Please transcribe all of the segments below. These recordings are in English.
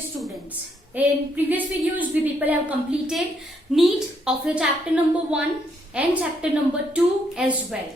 dear students. In previous videos, we people have completed NEET of your chapter number 1 and chapter number 2 as well.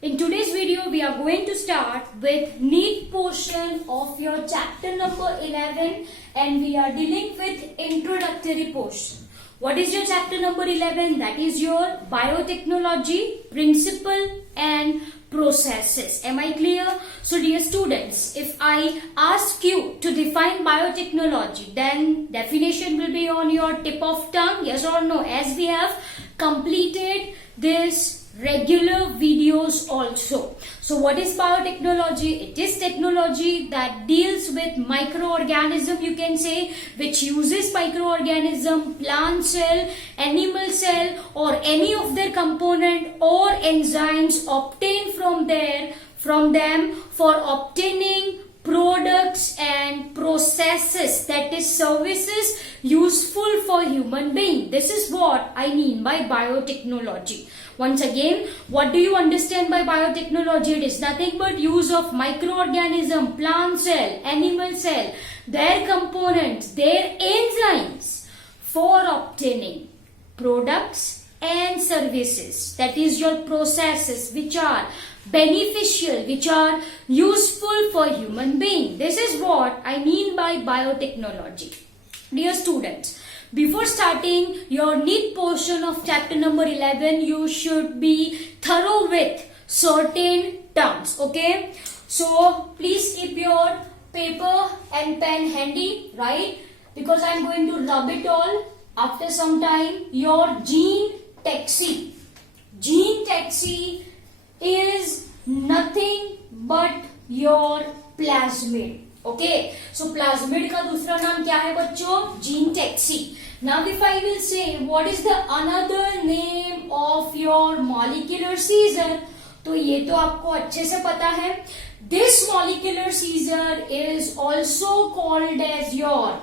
In today's video, we are going to start with NEET portion of your chapter number 11 and we are dealing with introductory portion. What is your chapter number 11? That is your biotechnology, principle and processes. Am I clear? So dear students, if I ask you to define biotechnology, then definition will be on your tip of tongue, yes or no, as we have completed this regular videos also. So what is biotechnology? It is technology that deals with microorganism, you can say, which uses microorganism, plant cell, animal cell or any of their component or enzymes obtained from them for obtaining products and processes, that is services useful for human being. This is what I mean by biotechnology. Once again, what do you understand by biotechnology? It is nothing but use of microorganism, plant cell, animal cell, their components, their enzymes for obtaining products and services, that is your processes which are beneficial, which are useful for human being. This is what I mean by biotechnology. Dear students, before starting your NEET portion of chapter number 11, you should be thorough with certain terms, okay? So please keep your paper and pen handy, right? Because I am going to rub it all after some time. Your gene taxi. Gene taxi is nothing but your plasmid. Okay, so plasmid का दूसरा नाम क्या है बच्चों? Gene taxi. Now if I will say what is the another name of your molecular seizure, तो ये तो आपको अच्छे से पता है. This molecular seizure is also called as your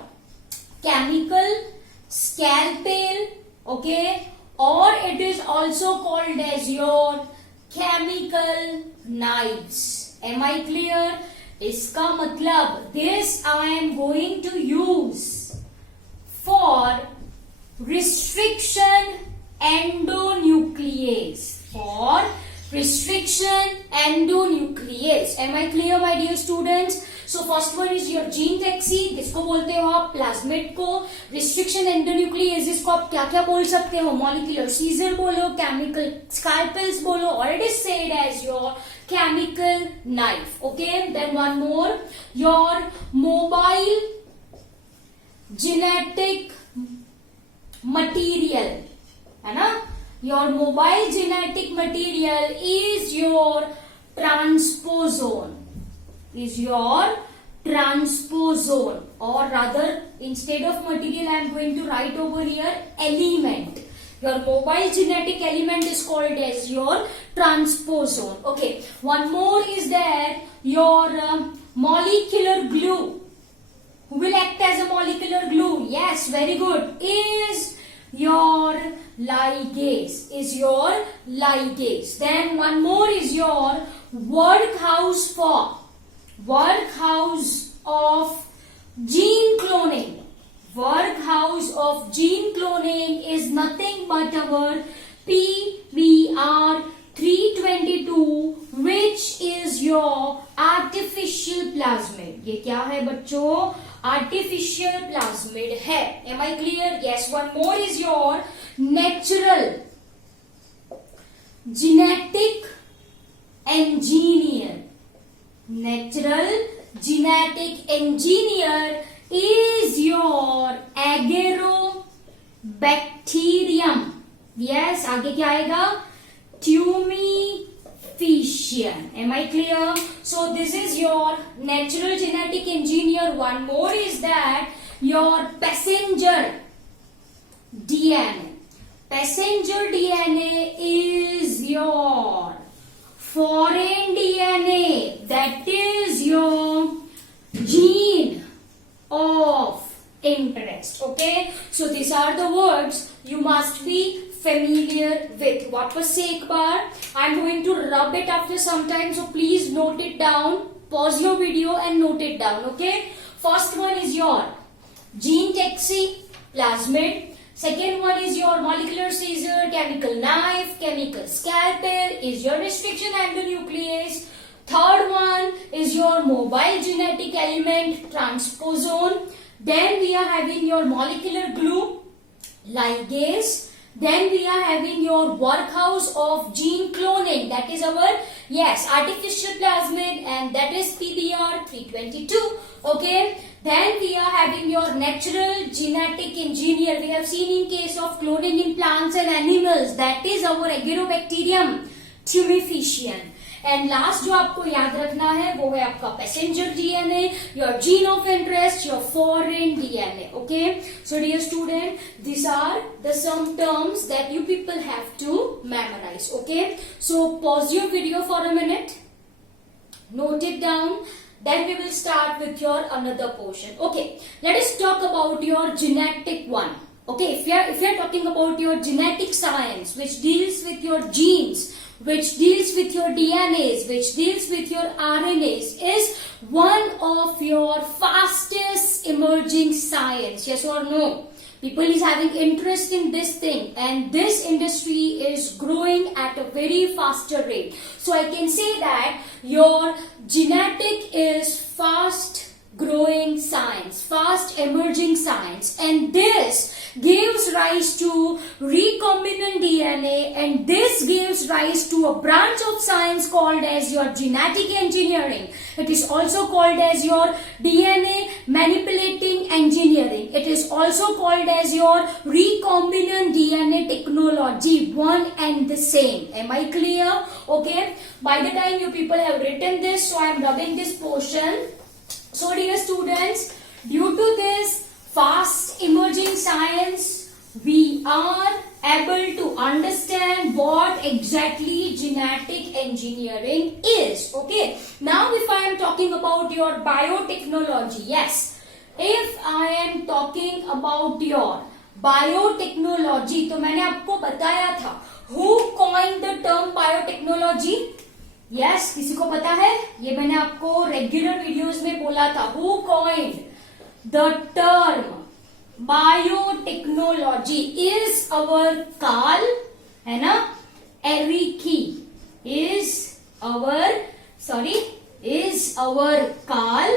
chemical scalpel, okay, or it is also called as your chemical knives. Am I clear? इसका मतलब this I am going to use for restriction endonuclease. For restriction endonuclease. Am I clear, my dear students? So first one is your gene taxi, जिसको बोलते हो आप plasmid को. restriction endonuclease इसको आप क्या क्या बोल सकते हो? molecular seizure बोलो, chemical scalpels बोलो, or it is said as your chemical knife. Okay, then one more, your mobile genetic material, है ना? Your mobile genetic material is your transposon. Is your transposon, or rather instead of material I am going to write over here element. Your mobile genetic element is called as your transposon. Okay, one more is there, your molecular glue. Who will act as a molecular glue? Yes, very good. Is your ligase. Is your ligase. Then one more is your workhouse for workhouse of gene cloning. Workhouse of gene cloning is nothing but our PBR 322, which is your artificial plasmid. ये क्या है बच्चों? Artificial plasmid है. Am I clear? Yes. One more is your natural genetic engineer. Natural genetic engineer is your agarobacterium. Yes, आगे क्या आएगा? Tumefacium. Am I clear? So this is your natural genetic engineer. One more is that your passenger DNA. Passenger DNA is your foreign DNA, that is your gene of interest. Okay, so these are the words you must be familiar with. वापस से एक बार I am going to rub it after some time, so please note it down. Pause your video and note it down. Okay, first one is your gene taxi, plasmid. Second one is your molecular scissor, chemical knife, chemical scalpel is your restriction endonuclease. Third one is your mobile genetic element, transposon. Then we are having your molecular glue, ligase. Then we are having your workhouse of gene cloning, that is our, yes, artificial plasmid, and that is PBR 322. Okay. Then we are having your natural genetic engineer. We have seen in case of cloning in plants and animals, that is our Agrobacterium tumefaciens. And last जो आपको याद रखना है वो है आपका passenger DNA, your gene of interest, your foreign DNA. Okay, so dear student, this are the some terms that you people have to memorise. Okay, so pause your video for a minute, note it down, then we will start with your another portion. Okay, let us talk about your genetic one. Okay, if you are talking about your genetic science, which deals with your genes, which deals with your DNAs, which deals with your RNAs, is one of your fastest emerging science. Yes or no? People is having interest in this thing, and this industry is growing at a very faster rate. So I can say that your genetic is fast growing science, fast emerging science, and this gives rise to recombinant DNA, and this gives rise to a branch of science called as your genetic engineering. It is also called as your DNA manipulating engineering. It is also called as your recombinant DNA technology, one and the same. Am I clear? Okay, by the time you people have written this, so I am rubbing this portion. So dear students, due to this fast emerging science, we are able to understand what exactly genetic engineering is. Okay, now if I am talking about your biotechnology, yes, if I am talking about your biotechnology, तो मैंने आपको बताया था, who coined the term biotechnology? Yes, किसी को पता है? ये मैंने आपको रेगुलर वीडियोस में बोला था. Who coined the term biotechnology? Is our Carl, है ना, Ericki. Is our Carl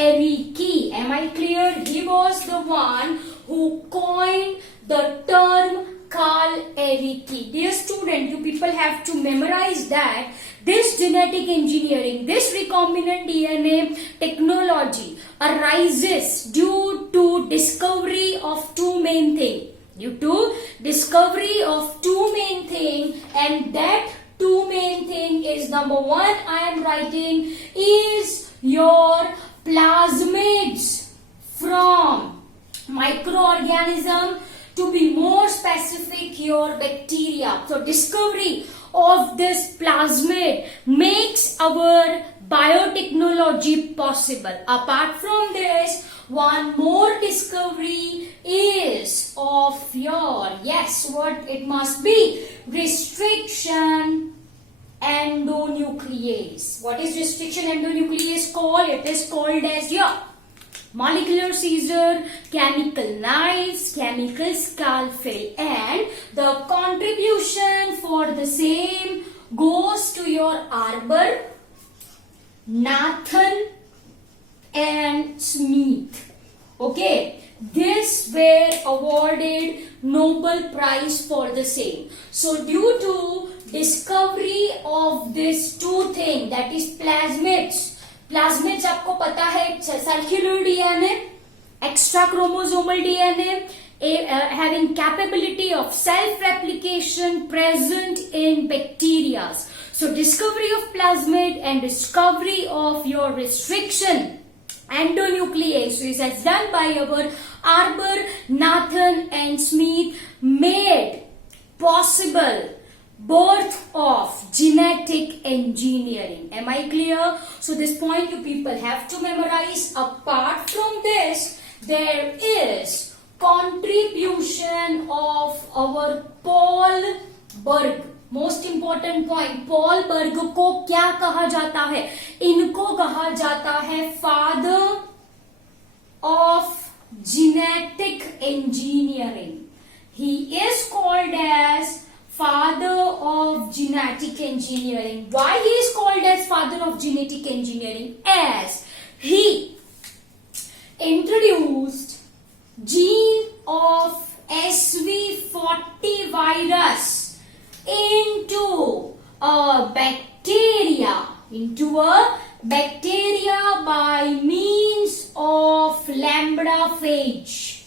Ericki. Am I clear? He was the one who coined the term Carl Ericki. Dear student, you people have to memorize that this genetic engineering, this recombinant DNA technology arises due to discovery of two main things. Due to discovery of two main things, and that two main thing is, number one, I am writing, is your plasmids from microorganism. To be more specific, your bacteria. So discovery of this plasmid makes our biotechnology possible. Apart from this, one more discovery is of your, yes, what it must be, restriction endonuclease. What is restriction endonuclease called? It is called as your molecular scissor, chemical knives, chemical scalpel, and the contribution for the same goes to your Arbor, Nathan, and Smith. Okay, this were awarded Nobel Prize for the same. So due to discovery of this two thing, that is plasmids. Plasmids आपको पता है, circular DNA, extra chromosomal DNA, having capability of self replication present in bacteria. So discovery of plasmid and discovery of your restriction endonuclease is as done by our Arbor, Nathan, and Smith, made possible birth of genetic engineering. Am I clear? So this point you people have to memorize. Apart from this, there is contribution of our Paul Berg. Most important point, Paul Berg को क्या कहा जाता है? इनको कहा जाता है father of genetic engineering. He is called as father of genetic engineering. Why he is called as father of genetic engineering? As he introduced gene of SV40 virus into a bacteria, by means of lambda-phage.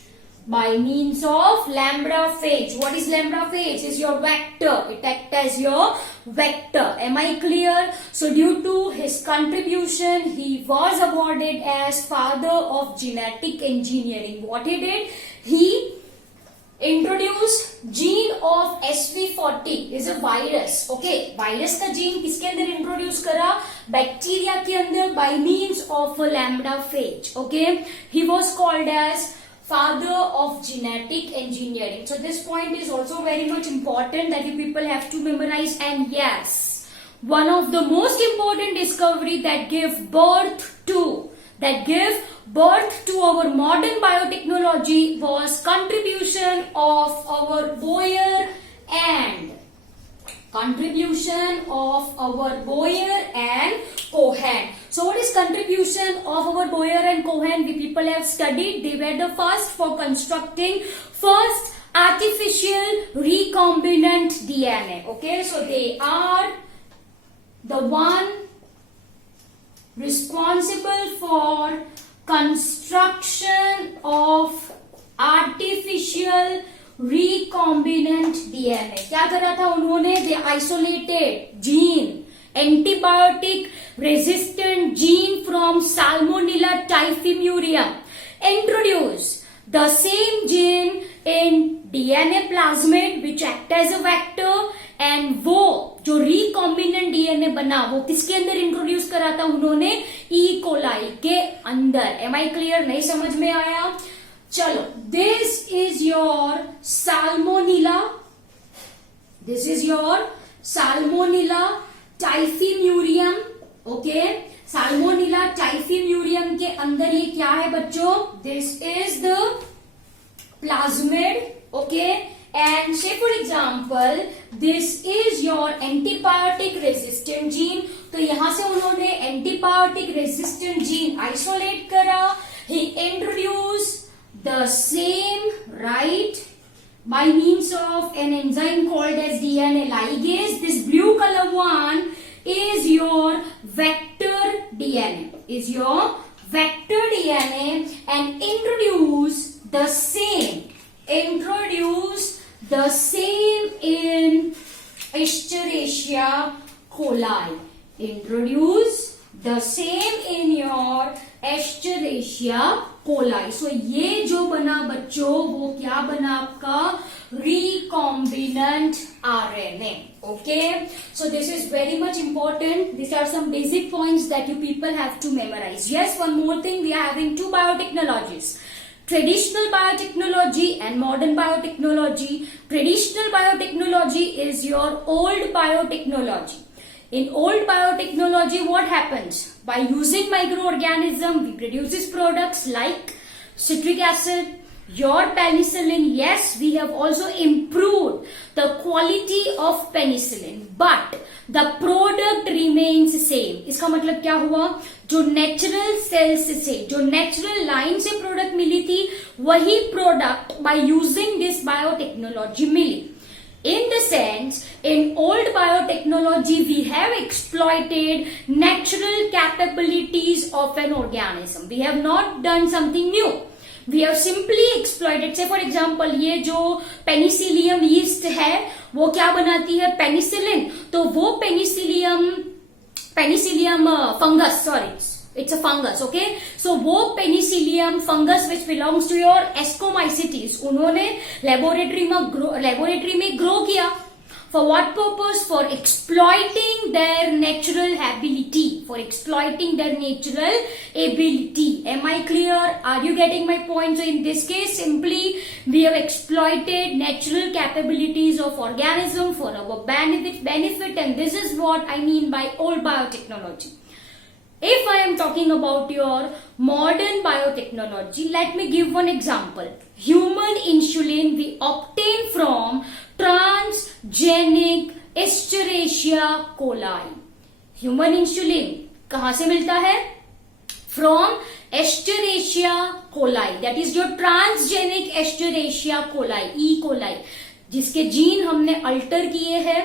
By means of lambda-phage. What is lambda-phage? Is your vector. It acts as your vector. Am I clear? So due to his contribution, he was awarded as father of genetic engineering. What he did? He introduced gene of SV40 is a virus. Okay, virus का gene किसके अंदर introduce करा? Bacteria के अंदर by means of a lambda-phage. Okay, he was called as father of genetic engineering. So this point is also very much important that you people have to memorize. And yes, one of the most important discovery that gave birth to our modern biotechnology was contribution of our Boyer and Cohen. So what is contribution of our Boyer and Cohen? We people have studied. They were the first for constructing first artificial recombinant DNA. Okay, so they are the one responsible for construction of artificial recombinant DNA. क्या करा था उन्होंने? They isolated gene, antibiotic resistant gene from Salmonella typhimurium, introduce the same gene in DNA plasmid which act as a vector, and वो जो recombinant DNA बना वो किसके अंदर इंट्रोड्यूस करा था उन्होंने? E. coli के अंदर. Am I clear? नहीं समझ में आया? चलो, this is your Salmonella. This is your Salmonella typhimurium. Okay, Salmonella typhimurium के अंदर ये क्या है बच्चों? This is the plasmid. Okay, and say for example this is your antibiotic resistant gene. तो यहाँ से उन्होंने antibiotic resistant gene isolate करा. He introduced the same, right, by means of an enzyme called as DNA ligase. This blue color one is your vector DNA, and introduce the same in Escherichia coli. Introduce the same in your Escherichia coli. So ये जो बना बच्चों वो क्या बना आपका? Recombinant RNA. Okay, so this is very much important. These are some basic points that you people have to memorize. Yes, one more thing, we are having two biotechnologies: traditional biotechnology and modern biotechnology. Traditional biotechnology is your old biotechnology. In old biotechnology, what happens? By using microorganism, we produces products like citric acid, your penicillin. Yes, we have also improved the quality of penicillin, but the product remains same. इसका मतलब क्या हुआ? जो natural cells से, जो natural line से product मिली थी, वही product by using this biotechnology milli. In the sense, in old biotechnology, we have exploited natural capabilities of an organism. We have not done something new. We have simply exploited. Say for example, ये जो penicillium yeast है, वो क्या बनाती है? Penicillin. तो वो penicillium fungus, sorry. It's a fungus, okay? So वो penicillium fungus which belongs to your Ascomycetes, उन्होंने laboratory में grow किया. For what purpose? For exploiting their natural ability. Am I clear? Are you getting my point? So in this case, simply we have exploited natural capabilities of organism for our benefit, and this is what I mean by old biotechnology. If I am talking about your modern biotechnology, let me give one example. Human insulin we obtain from transgenic Escherichia coli. Human insulin कहाँ से मिलता है? From Escherichia coli, that is your transgenic Escherichia coli, E. coli, जिसके gene हमने alter किए हैं,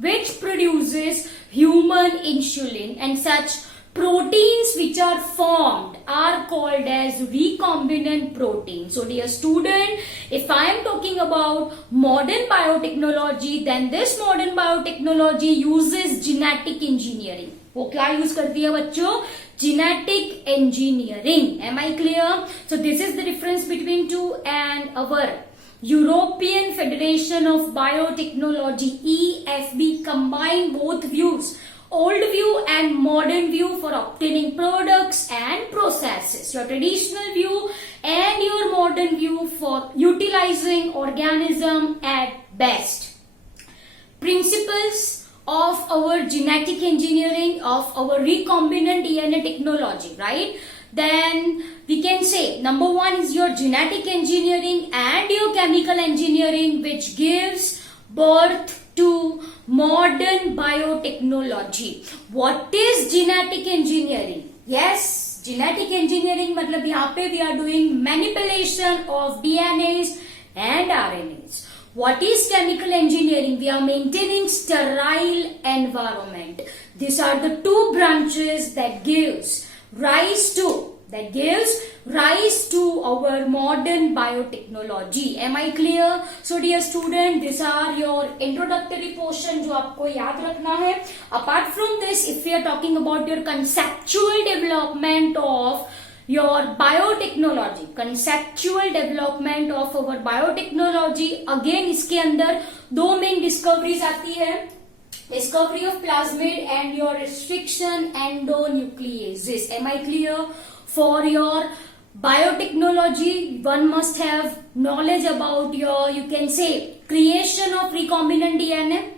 which produces human insulin, and such proteins which are formed are called as recombinant proteins. So dear student, if I am talking about modern biotechnology, then this modern biotechnology uses genetic engineering. वो क्या use करती है बच्चों? Genetic engineering. Am I clear? So this is the difference between two and our European Federation of Biotechnology EFB combine both views, old view and modern view, for obtaining products and processes. Your traditional view and your modern view for utilizing organism at best. Principles of our genetic engineering, of our recombinant DNA technology, right? Then we can say number one is your genetic engineering and your chemical engineering, which gives birth to modern biotechnology. What is genetic engineering? Yes, genetic engineering मतलब यहाँ पे we are doing manipulation of DNAs and RNAs. What is chemical engineering? We are maintaining sterile environment. These are the two branches that gives rise to our modern biotechnology. Am I clear? So dear student, these are your introductory portion जो आपको याद रखना है. Apart from this, if we are talking about your conceptual development of your biotechnology, conceptual development of our biotechnology, again इसके अंदर दो main discoveries आती है. Discovery of plasmid and your restriction endonucleases. Am I clear? For your biotechnology, one must have knowledge about your, you can say, creation of recombinant DNA,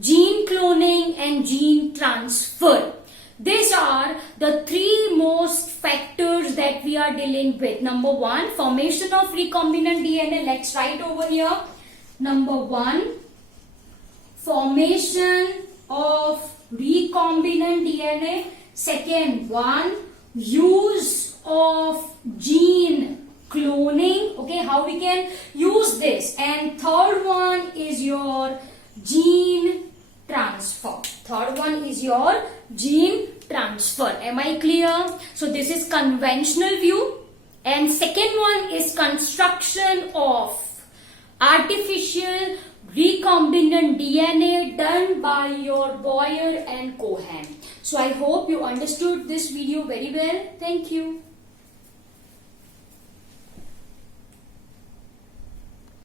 gene cloning and gene transfer. These are the three most factors that we are dealing with. Number one, formation of recombinant DNA. Let's write over here. Number one, formation of recombinant DNA. Second one, use of gene cloning. Okay, how we can use this. And third one is your gene transfer. Third one is your gene transfer. Am I clear? So this is conventional view. And second one is construction of artificial recombinant DNA done by your Boyer and Cohen. So I hope you understood this video very well. Thank you.